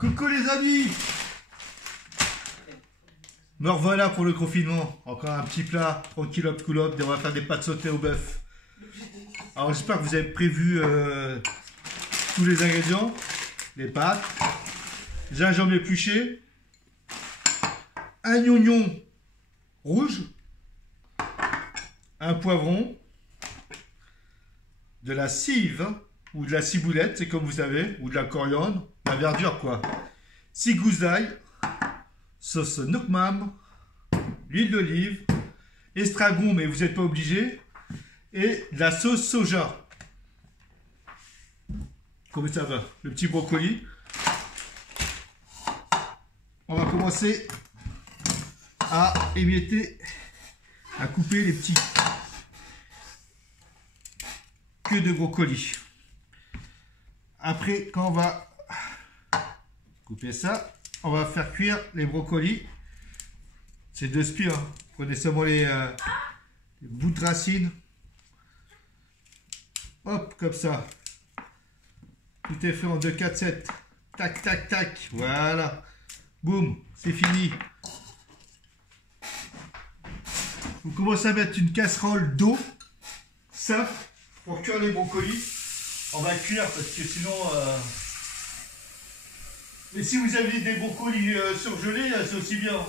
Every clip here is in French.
Coucou les amis. Me revoilà pour le confinement. Encore un petit plat, tranquille hop cool hop. On va faire des pâtes sautées au bœuf. Alors j'espère que vous avez prévu tous les ingrédients. Les pâtes, gingembre épluché, un oignon rouge, un poivron, de la cive ou de la ciboulette, c'est comme vous savez, ou de la coriandre, la verdure quoi. 6 gousses d'ail, sauce nookmam, l'huile d'olive, estragon mais vous n'êtes pas obligé, et de la sauce soja. Comment ça va? Le petit brocoli. On va commencer à émietter, à couper les petits queues de brocoli. Après, quand on va couper ça, on va faire cuire les brocolis. C'est 2 spires. Hein. Prenez seulement les bouts de racines. Hop, comme ça. Tout est fait en 2, 4, 7. Tac, tac, tac. Voilà. Boum, c'est fini. Vous commencez à mettre une casserole d'eau. Ça, pour cuire les brocolis. On va cuire parce que sinon... Et si vous avez des brocolis surgelés, c'est aussi bien.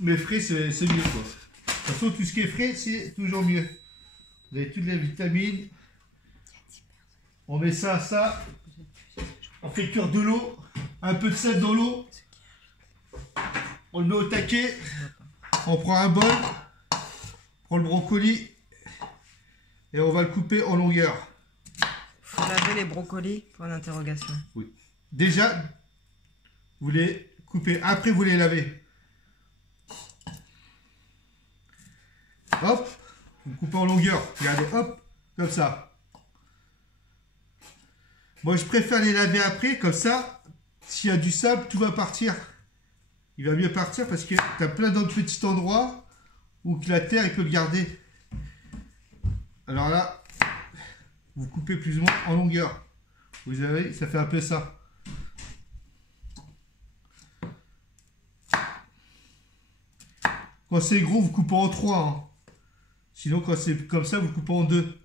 Mais frais, c'est mieux quoi. De toute façon, tout ce qui est frais, c'est toujours mieux. Vous avez toutes les vitamines. On met ça, ça. On fait cuire de l'eau. Un peu de sel dans l'eau. On le met au taquet. On prend un bol. On prend le brocoli. Et on va le couper en longueur. Faut laver les brocolis pour l'interrogation. Oui. Déjà, vous les coupez. Après, vous les lavez. Hop. Vous coupez en longueur. Regardez, hop. Comme ça. Moi, je préfère les laver après. Comme ça, s'il y a du sable, tout va partir. Il va mieux partir parce que tu as plein d'autres petits endroits où la terre, il peut le garder. Alors là, vous coupez plus ou moins en longueur. Vous avez, ça fait un peu ça. Quand c'est gros, vous coupez en 3. Hein. Sinon, quand c'est comme ça, vous coupez en 2.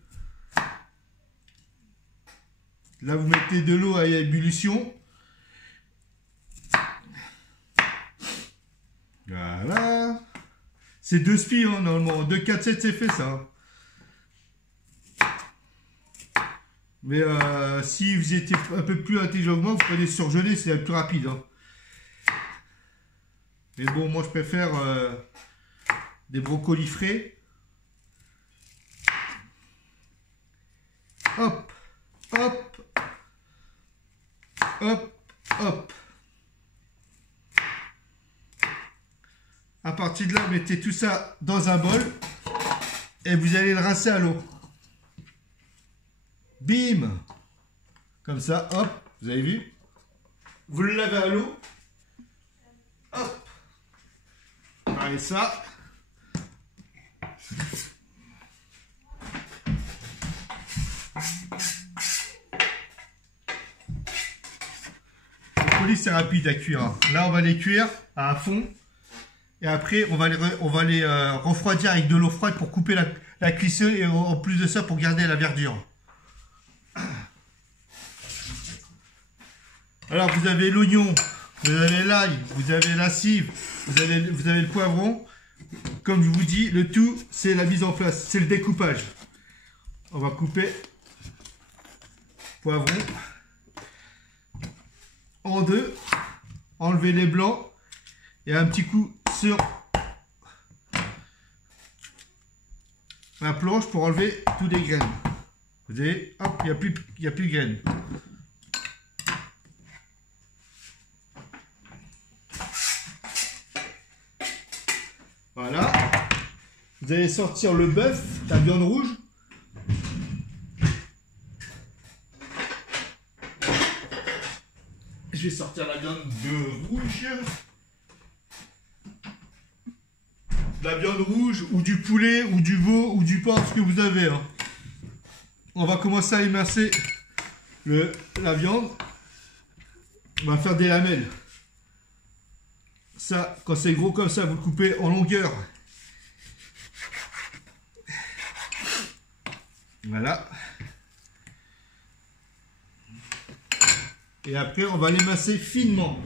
Là, vous mettez de l'eau à ébullition. Voilà. C'est 2 spies, hein, normalement. 2, 4, 7, c'est fait ça. Mais si vous étiez un peu plus intelligent que moi, vous prenez surgelé, c'est plus rapide. Hein. Mais bon, moi je préfère des brocolis frais. Hop, hop, hop, hop. À partir de là, mettez tout ça dans un bol et vous allez le rincer à l'eau. Bim! Comme ça, hop, vous avez vu? Vous le lavez à l'eau. Hop! Allez, ça. Le colis, c'est rapide à cuire. Là, on va les cuire à fond. Et après, on va les refroidir avec de l'eau froide pour couper la cuisson et en plus de ça, pour garder la verdure. Alors vous avez l'oignon, vous avez l'ail, vous avez la cive, vous avez le poivron. Comme je vous dis, le tout c'est la mise en place, c'est le découpage. On va couper poivron en 2, enlever les blancs et un petit coup sur la planche pour enlever toutes les graines. Vous voyez, hop, il n'y a plus de graines. Voilà. Vous allez sortir le bœuf, la viande rouge. Je vais sortir la viande rouge. La viande rouge, ou du poulet, ou du veau, ou du porc, ce que vous avez. Hein. On va commencer à émincer la viande. On va faire des lamelles. Ça, quand c'est gros comme ça, vous le coupez en longueur. Voilà. Et après, on va les masser finement.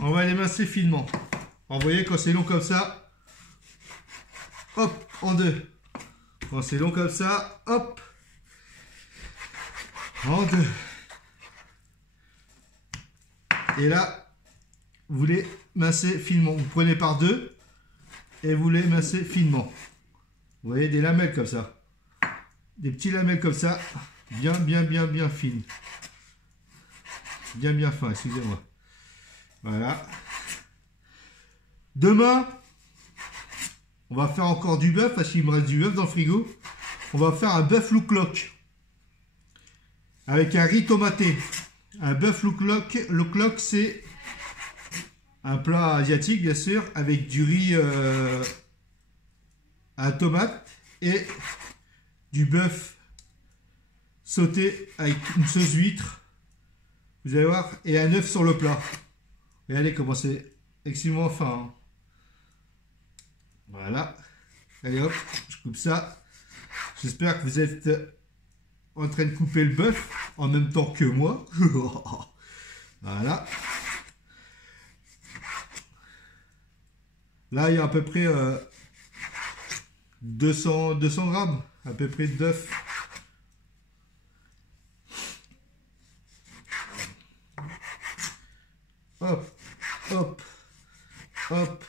On va les masser finement. Vous voyez, quand c'est long comme ça, hop, en deux. Quand c'est long comme ça, hop, en deux. Et là, vous les massez finement. Vous prenez par deux et vous les massez finement. Vous voyez, des lamelles comme ça. Des petits lamelles comme ça, bien fines. Bien fin, excusez-moi. Voilà. Demain, on va faire encore du bœuf, parce qu'il me reste du bœuf dans le frigo. On va faire un bœuf look-lock. Avec un riz tomaté. Un bœuf look-lock. Look-lock, c'est un plat asiatique, bien sûr, avec du riz à tomate et du bœuf sauté avec une sauce huître. Vous allez voir, et un œuf sur le plat. Et allez, comment c'est extrêmement fin. Hein. Voilà. Allez hop, je coupe ça. J'espère que vous êtes en train de couper le bœuf en même temps que moi. Voilà. Là, il y a à peu près 200 grammes à peu près d'œuf. Hop, hop, hop.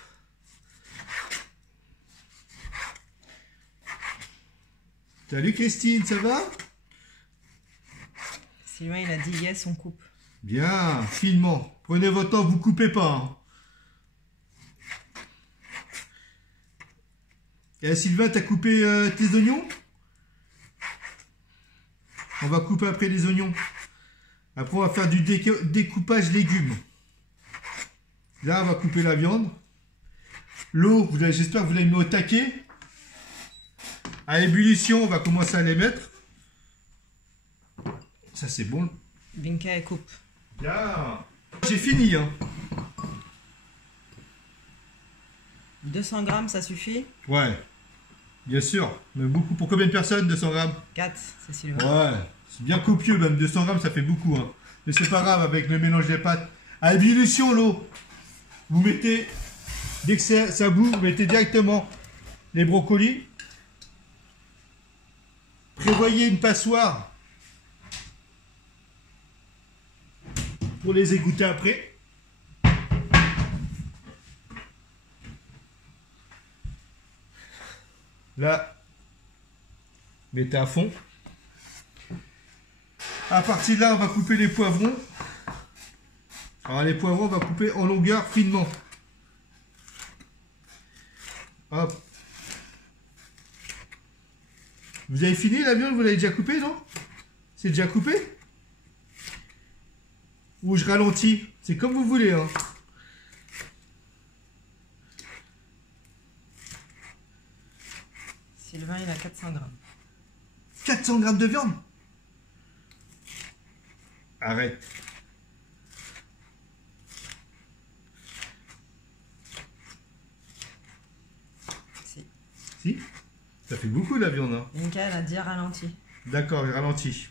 Salut Christine, ça va? Sylvain, il a dit yes, on coupe. Bien, finement. Prenez votre temps, vous coupez pas. Hein. Et Sylvain, t'as coupé tes oignons? On va couper après les oignons. Après, on va faire du découpage légumes. Là, on va couper la viande. L'eau, j'espère que vous l'avez mis au taquet. À ébullition, on va commencer à les mettre. Ça, c'est bon. Binka, elle coupe. Bien. J'ai fini. Hein. 200 grammes, ça suffit? Ouais. Bien sûr. Mais beaucoup. Pour combien de personnes, 200 grammes? 4, c'est Sylvain. Ouais. C'est bien copieux, même. 200 grammes, ça fait beaucoup. Hein. Mais c'est pas grave, avec le mélange des pâtes. À ébullition, l'eau. Vous mettez, dès que ça bout, vous mettez directement les brocolis. Prévoyez une passoire pour les égoutter après. Là, mettez à fond. À partir de là, on va couper les poivrons. Alors les poivrons, on va couper en longueur finement. Hop. Vous avez fini la viande? Vous l'avez déjà coupé, non? C'est déjà coupé? Ou je ralentis? C'est comme vous voulez, hein. Sylvain, il a 400 grammes. 400 grammes de viande? Arrête. Si? Ça fait beaucoup la viande. Hein. Binka, elle a dit ralenti. D'accord, j'ai ralenti.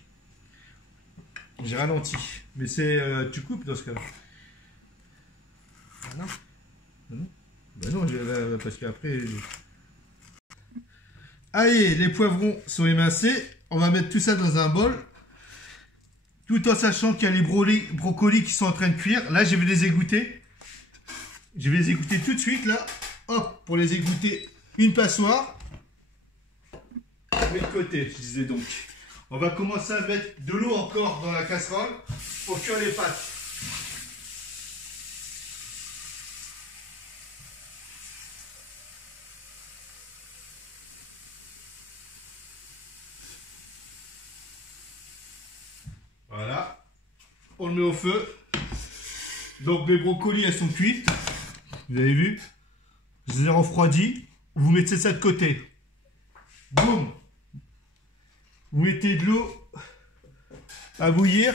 J'ai ralenti. Mais c'est... tu coupes dans ce cas-là? Ah non. Ah non? Bah non, parce qu'après... Allez, les poivrons sont émincés. On va mettre tout ça dans un bol. Tout en sachant qu'il y a les brocolis qui sont en train de cuire. Là, je vais les égoutter. Je vais les égoutter tout de suite, là. Hop, pour les égoutter, une passoire. De l'autre côté, je disais donc. On va commencer à mettre de l'eau encore dans la casserole pour cuire les pâtes. Voilà. On le met au feu. Donc les brocolis, elles sont cuites. Vous avez vu? Je les ai refroidis. Vous mettez ça de côté. Boum. Vous mettez de l'eau à bouillir.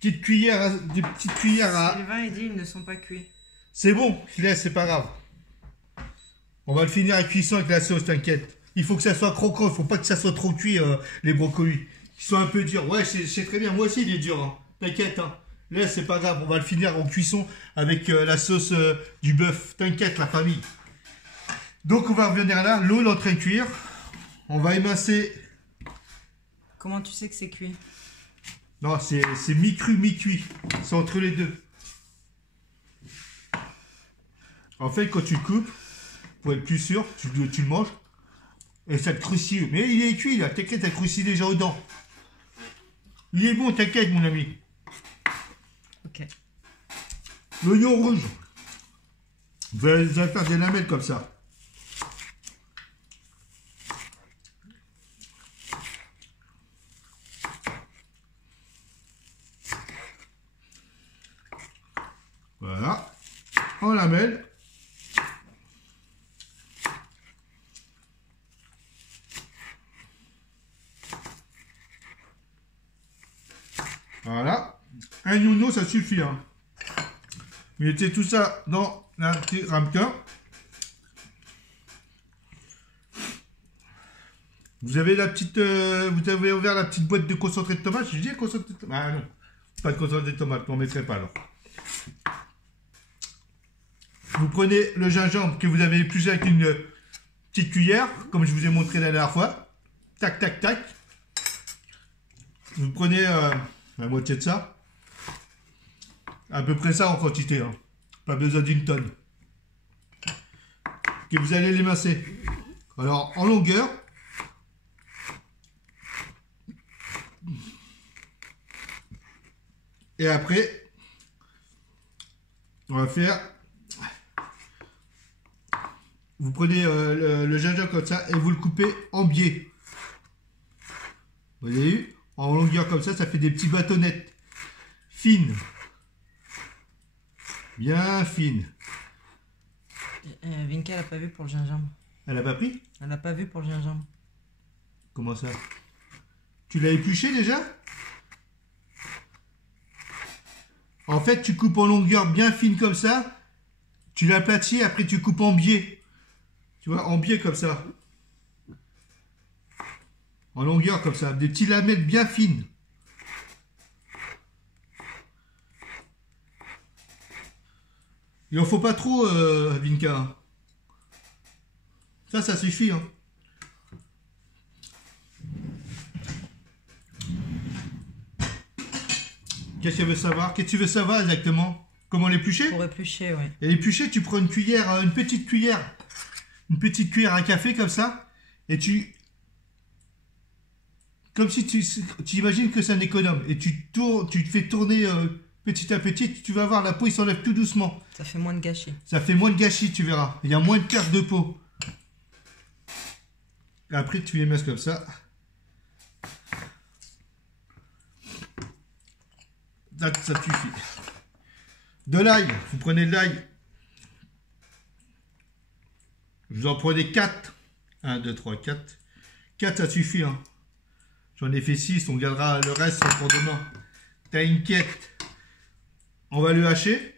Des petites cuillères à... Sylvain, il dit ils ne sont pas cuits. C'est bon, laisse, c'est pas grave. On va le finir à cuisson avec la sauce, t'inquiète. Il faut que ça soit croquant, il faut pas que ça soit trop cuit, les brocolis. Ils sont un peu durs. Ouais, c'est très bien, moi aussi il est dur. Hein. T'inquiète, hein. Laisse, c'est pas grave, on va le finir en cuisson avec la sauce du bœuf. T'inquiète, la famille. Donc on va revenir là, l'eau est en train de cuire. On va émincer. Comment tu sais que c'est cuit? Non, c'est mi-cru, mi-cuit. C'est entre les deux. En fait, quand tu le coupes, pour être plus sûr, tu le manges. Et ça te croustille. Mais il est cuit là, t'inquiète, ça croustille déjà aux dents. Il est bon, t'inquiète mon ami. Ok. L'oignon rouge. Vous allez faire des lamelles comme ça. Voilà. En lamelles. Voilà. Un nounou, ça suffit. Hein. Mettez tout ça dans un petit ramequin. Vous avez la petite, vous avez ouvert la petite boîte de concentré de tomate. Je dis concentré de tomate. Ah non, pas de concentré de tomate. On ne mettrait pas alors. Vous prenez le gingembre que vous avez épluché avec une petite cuillère, comme je vous ai montré la dernière fois. Tac, tac, tac. Vous prenez la moitié de ça. À peu près ça en quantité. Hein. Pas besoin d'une tonne. Et vous allez l'émincer. Alors, en longueur. Et après, on va faire... Vous prenez le gingembre comme ça et vous le coupez en biais. Vous avez vu? En longueur comme ça fait des petits bâtonnettes. Fines. Bien fines. Vinka, elle n'a pas vu pour le gingembre. Elle a pas pris? Elle n'a pas vu pour le gingembre. Comment ça? Tu l'as épluché déjà? En fait, tu coupes en longueur bien fine comme ça. Tu l'aplatis, après tu coupes en biais. Tu vois, en biais comme ça. En longueur comme ça. Des petits lamelles bien fines. Il en faut pas trop, Vinka. Ça suffit. Hein. Qu'est-ce qu'elle veut savoir? Qu'est-ce que tu veux savoir exactement? Comment l'éplucher? Pour éplucher, oui. Et l'éplucher, tu prends une cuillère, une petite cuillère à café comme ça, et tu... Comme si tu imagines que c'est un économe, et tu te fais tourner petit à petit, tu vas voir, la peau, il s'enlève tout doucement. Ça fait moins de gâchis. Ça fait moins de gâchis, tu verras. Il y a moins de perte de peau. Et après, tu les mets comme ça. Là, ça suffit. De l'ail, vous prenez de l'ail. Vous en prenez 4. 1, 2, 3, 4. 4, ça suffit. Hein. J'en ai fait 6, on gardera le reste pour demain. T'inquiète. On va le hacher.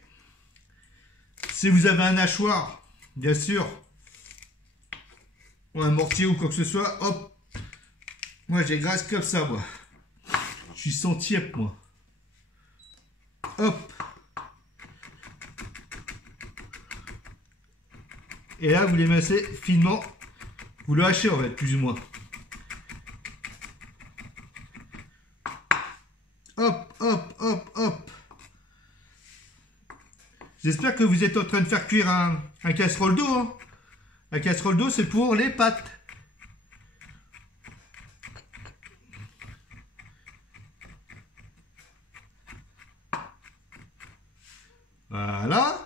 Si vous avez un hachoir, bien sûr, ou un mortier ou quoi que ce soit, hop. Moi, j'ai graisse comme ça, moi. Je suis sans tiep, moi. Hop. Et là, vous les massez finement. Vous le hachez, en fait, plus ou moins. Hop, hop, hop, hop. J'espère que vous êtes en train de faire cuire un casserole d'eau. Hein. La casserole d'eau, c'est pour les pâtes. Voilà.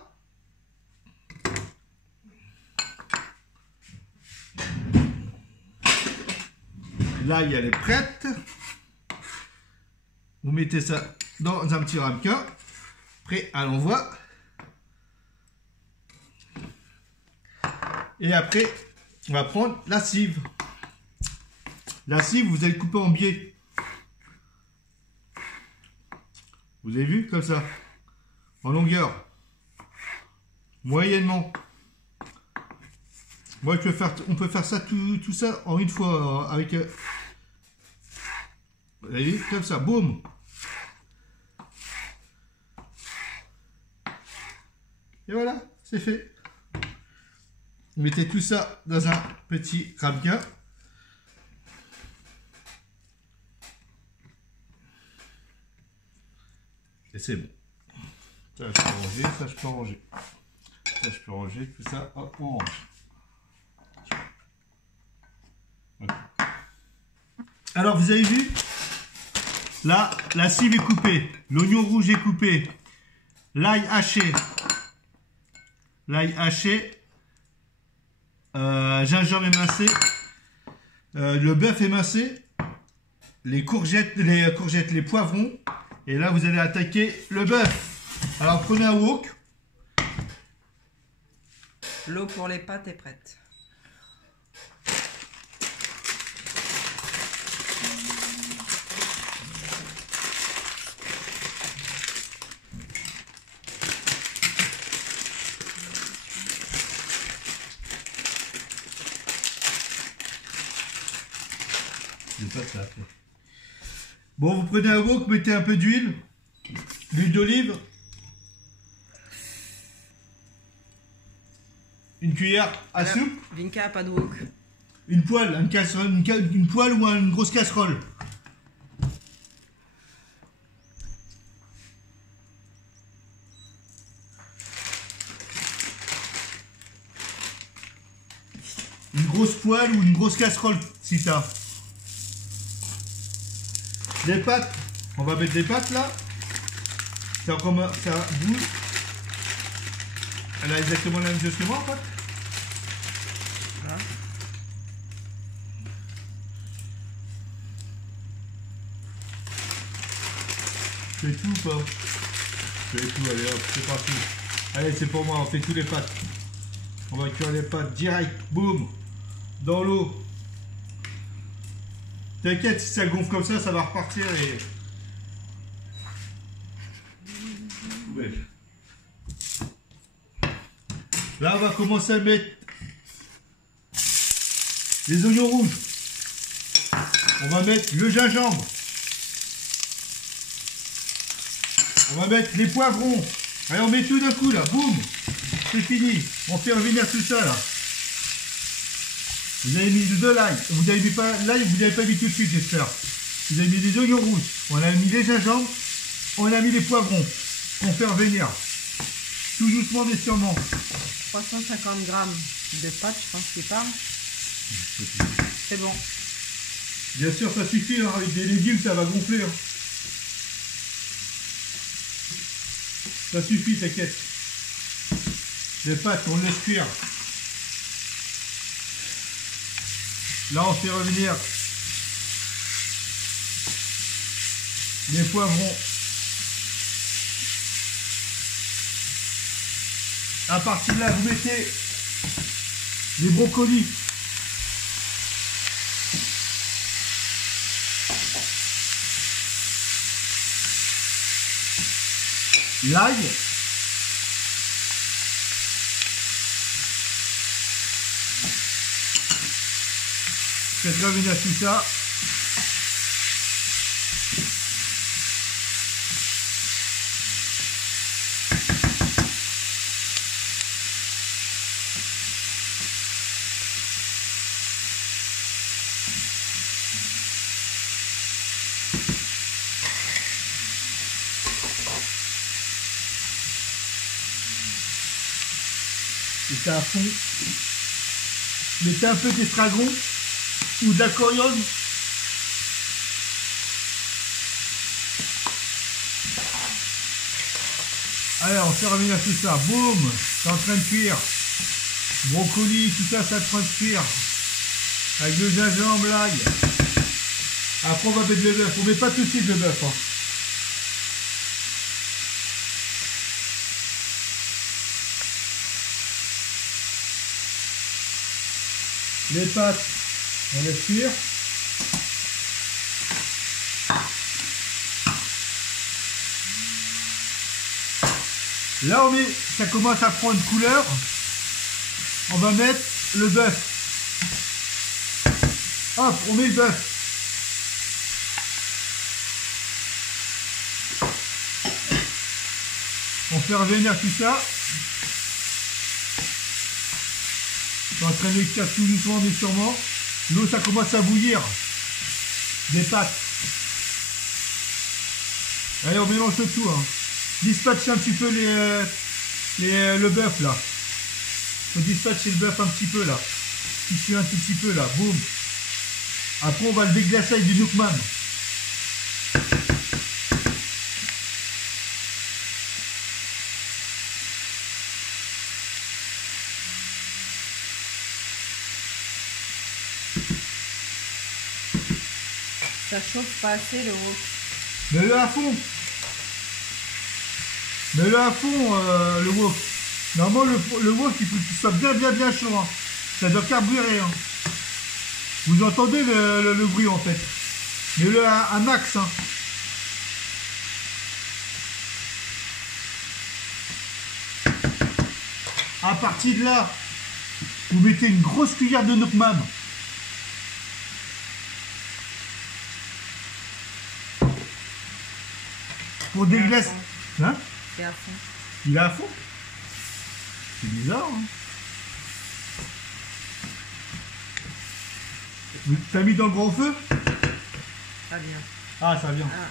L'ail, elle est prête. Vous mettez ça dans un petit ramequin. Prêt à l'envoi. Et après, on va prendre la cive. La cible, vous allez couper en biais. Vous avez vu comme ça, en longueur, moyennement. Moi, on peut faire ça tout ça en une fois avec. Vous avez vu comme ça, boum. Et voilà, c'est fait. Vous mettez tout ça dans un petit ramequin. Et c'est bon. Ça, je peux ranger, ça, je peux ranger. Ça, je peux ranger, tout ça, hop, on range. Okay. Alors, vous avez vu? Là, la cible est coupée. L'oignon rouge est coupé. L'ail haché. L'ail haché. Gingembre émincé. Le bœuf émincé. Les courgettes, les poivrons. Et là, vous allez attaquer le bœuf. Alors, prenez un wok. L'eau pour les pâtes est prête. Bon, vous prenez un wok, mettez un peu d'huile, l'huile d'olive, une cuillère à soupe, Vinka a pas de wok. une poêle, une poêle ou une grosse casserole. Une grosse poêle ou une grosse casserole si t'as. Les pâtes, on va mettre des pâtes là. Ça bouge. Elle a exactement la même chose que moi en fait. Voilà. Je fais tout ou pas? Je fais tout, allez hop, c'est parti. Allez, c'est pour moi, on fait tous les pâtes. On va cuire les pâtes direct, boum, dans l'eau. T'inquiète, si ça gonfle comme ça va repartir et... Ouais. Là, on va commencer à mettre les oignons rouges. On va mettre le gingembre. On va mettre les poivrons. Allez, on met tout d'un coup là, boum. C'est fini. On fait revenir tout ça là. Vous avez mis de l'ail. Vous n'avez pas l'ail, vous n'avez pas mis tout de suite, j'espère. Vous avez mis des oignons rouges. On a mis les gingembres. On a mis les poivrons. On fait revenir. Tout doucement mais sûrement. 350 grammes de pâtes, je pense qu'il parle. C'est bon. Bien sûr, ça suffit. Hein. Avec des légumes, ça va gonfler. Hein. Ça suffit, t'inquiète. Les pâtes, on laisse cuire. Là, on fait revenir les poivrons. À partir de là, vous mettez les brocolis. L'ail. Faites revenir tout ça. Et ça à fond. Mettez un peu d'estragon ou de la coriandre. Allez, on fait revenir tout ça. Boum, c'est en train de cuire. Brocoli, tout ça, ça est en train de cuire. Avec le gingembre, l'ail. Après, on va mettre le bœuf. On met pas tout de suite le bœuf. Hein. Les pâtes, on laisse cuire. Là, ça commence à prendre couleur. On va mettre le bœuf. Hop, on met le bœuf. On fait revenir tout ça. Je suis en train de cuire tout doucement mais sûrement. L'eau, ça commence à bouillir. Des pâtes. Allez, on mélange le tout. Hein. Dispatcher un petit peu le bœuf là. On dispatcher le bœuf un petit peu là. Ici un tout petit peu là. Boum. Après, on va le déglacer avec du Nookman. Ça chauffe pas assez le wok. Mets-le à fond. Mets-le à fond, le wok. Normalement, le wok, il faut qu'il soit bien chaud. Hein. Ça doit carburer. Hein. Vous entendez le bruit en fait. Mets-le à max. Hein. À partir de là, vous mettez une grosse cuillère de Nookman. Pour déglacer. Hein? C'est à fond. Il est à fond? C'est bizarre. Hein? T'as mis dans le gros feu? Ça vient. Ah, ça vient. Ah,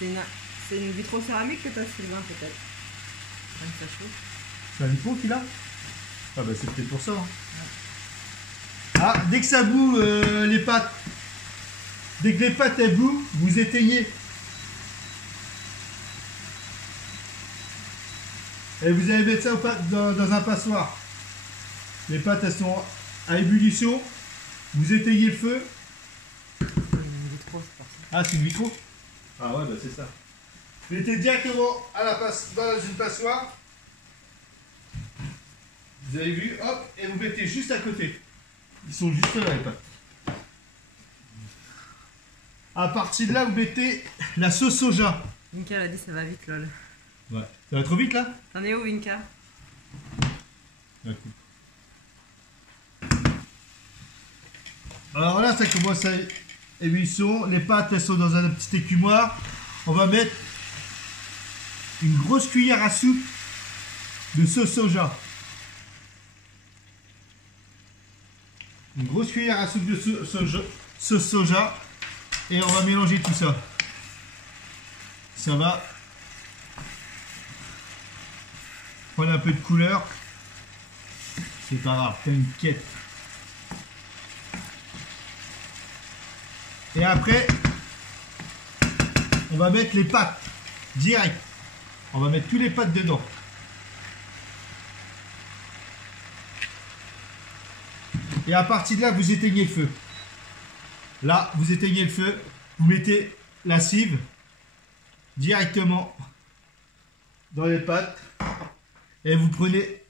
c'est une vitrocéramique que t'as, Sylvain, peut-être. Ça chauffe. C'est un micro qu'il a? Ah bah c'est peut-être pour ça. Hein. Ah, dès que ça bout les pâtes, dès que les pâtes elles bouent, vous éteignez. Et vous allez mettre ça dans un passoire. Les pâtes elles sont à ébullition. Vous éteignez le feu. Ah, c'est une micro? Ah ouais, bah c'est ça. Vous mettez directement dans une passoire. Vous avez vu, hop, et vous mettez juste à côté. Ils sont juste là, les pâtes. À partir de là, vous mettez la sauce soja. Vinka a dit ça va vite, lol. Ouais. Ça va trop vite, là? T'en es où, Vinka? Alors là, ça commence à ébullition. Les pâtes, elles sont dans un petit écumoire. On va mettre une grosse cuillère à soupe de sauce soja. Une grosse cuillère à soupe de sauce soja. Et on va mélanger tout ça. Ça va prendre un peu de couleur. C'est pas grave, t'inquiète. Et après, on va mettre les pâtes direct. On va mettre tous les pâtes dedans. Et à partir de là, vous éteignez le feu. Là, vous éteignez le feu. Vous mettez la cive directement dans les pâtes. Et vous prenez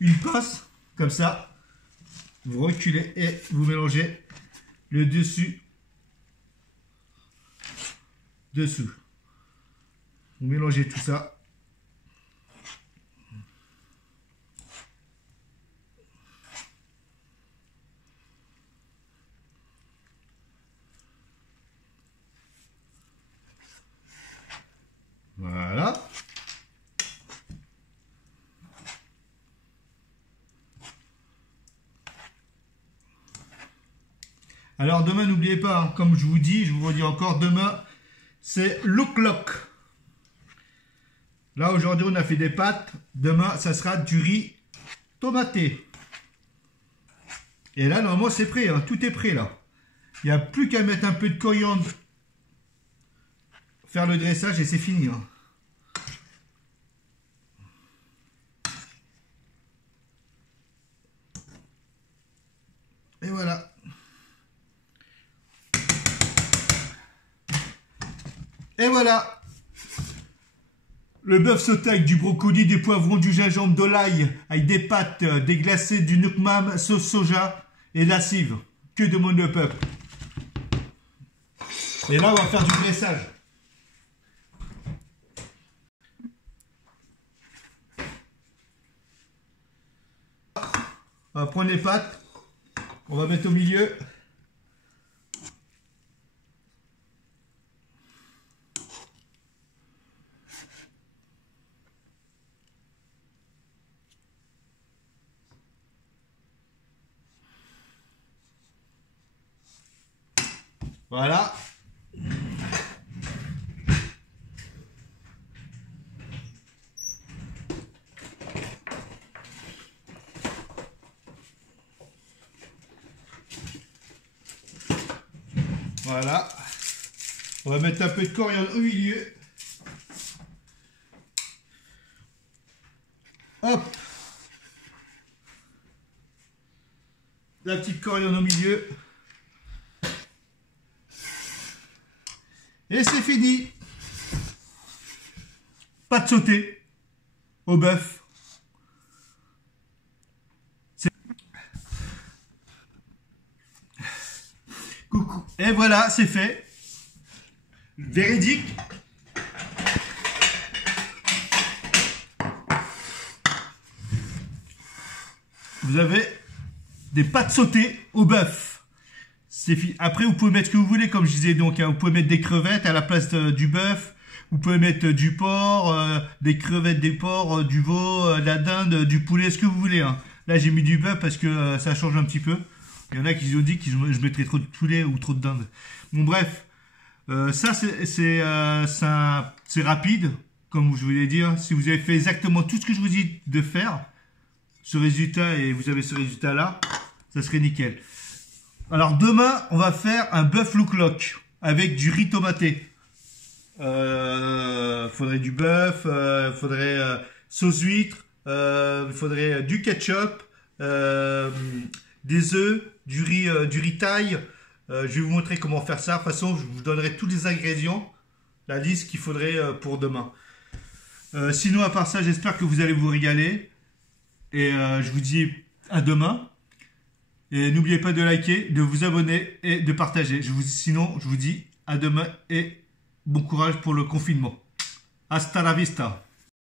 une pince, comme ça. Vous reculez et vous mélangez le dessus. Dessous. Vous mélangez tout ça. Voilà. Alors demain, n'oubliez pas, hein, comme je vous dis, je vous redis encore, demain, c'est l'oklok. Là, aujourd'hui, on a fait des pâtes. Demain, ça sera du riz tomaté. Et là, normalement, c'est prêt. Hein, tout est prêt, là. Il n'y a plus qu'à mettre un peu de coriandre, faire le dressage et c'est fini. Hein. Et voilà. Et voilà. Le bœuf sauté avec du brocoli, des poivrons, du gingembre, de l'ail, avec des pâtes déglacées, du nookman, sauce soja et de la cive. Que demande le peuple? Et là, on va faire du dressage. On va prendre les pâtes. On va mettre au milieu. Voilà. Voilà. On va mettre un peu de coriandre au milieu. Hop. La petite coriandre au milieu. Et c'est fini. Pâte sautée au bœuf. Coucou. Et voilà, c'est fait. Véridique. Vous avez des pâtes sautées au bœuf. Après, vous pouvez mettre ce que vous voulez, comme je disais. Donc, vous pouvez mettre des crevettes à la place du bœuf. Vous pouvez mettre du porc, des crevettes, des porcs, du veau, de la dinde, du poulet, ce que vous voulez. Hein. Là, j'ai mis du bœuf parce que ça change un petit peu. Il y en a qui ont dit que je mettrais trop de poulet ou trop de dinde. Bon, bref. Ça, c'est rapide, comme je voulais dire. Si vous avez fait exactement tout ce que je vous dis de faire, ce résultat, et vous avez ce résultat-là, ça serait nickel. Alors, demain, on va faire un bœuf look-lock avec du riz tomaté. Faudrait du bœuf, faudrait sauce huître, faudrait du ketchup, des œufs, du riz thaï. Je vais vous montrer comment faire ça. De toute façon, je vous donnerai tous les ingrédients, la liste qu'il faudrait pour demain. Sinon, à part ça, j'espère que vous allez vous régaler. Et je vous dis à demain. Et n'oubliez pas de liker, de vous abonner et de partager. Sinon, je vous dis à demain et bon courage pour le confinement. Hasta la vista.